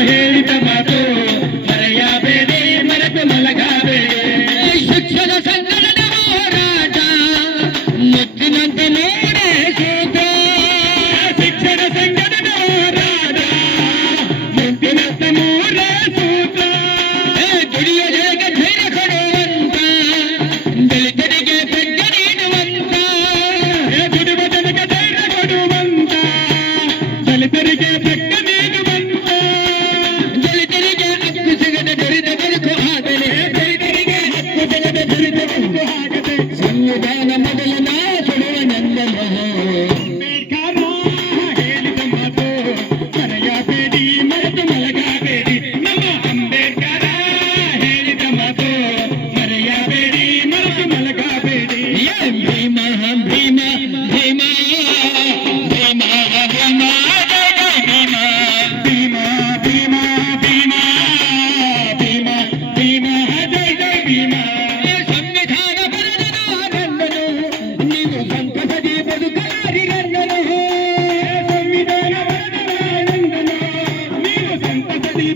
ಹೇಳಿದ ಮಾತು ಮರೆಯಬೇಡಿ ಮರೆತು ಮಲಗಬೇಡಿ ಶಿಕ್ಷಣ ಸಂಘದ ಹೋರಾಟ ಮುತ್ತಿನಂತೆ ನೋಡೆ ಸೂತ ಶಿಕ್ಷಣ ಸಂಘದ ಹೋರಾಟ ಮುತ್ತಿನಂತೆ ಮೂರೇ ಸೂತ ದುಡಿಯ ಜೊತೆಗೆ ಧೈರ್ಯ ಕೊಡುವಂತ ದಲಿತರಿಗೆ ಪ್ರಜ್ಞೆ ನೀಡುವಂತ ದುಡಿಯುವ ಜನಕ್ಕೆ ಧೈರ್ಯ ಕೊಡುವಂತ ದಲಿತರಿಗೆ ಪ್ರಜ್ಞೆ ನೀಡುವಂತ ದಲಿತರಿಗೆ ಹಕ್ಕು ಸಿಗದ ದುರಿತ ಬದುಕು ಆಗದೆ ದಲಿತರಿಗೆ ಹಕ್ಕು ಸಿಗದ ದುರಿತ ಬದುಕು ಆಗದೆ ಸಂವಿಧಾನ ಮೊದಲು ನಾ ಸುಡುವ ನಂದನ ಅಂಬೇಡ್ಕರ ಹೇಳಿದ ಮಾತು ಮರೆಯಬೇಡಿ ಮರೆತು ಮಲಗಬೇಡಿ ನಮ್ಮ ಅಂಬೇಡ್ಕರ ಹೇಳಿದ ಮಾತು ಮರೆಯಬೇಡಿ ಮರೆತು ಮಲಗಬೇಡಿ ಭೀಮ ಭೀಮ ಭೀಮ ಭೀಮ ಭೀಮ ಭೀಮ ಭೀಮ ಭೀಮ ಭೀಮ ಭೀಮ ಜಯ ಜಯ ಭೀಮ ಸಂವಿಧಾನ ಬರೆದ ನಾನಂದನು ನೀವು ಸಂತಸದಿ ಬದುಕಾರಿಗಂದನು ಸಂವಿಧಾನ ಬರೆದ ನಾನಂದನು ನೀವು ಸಂತಸದಿ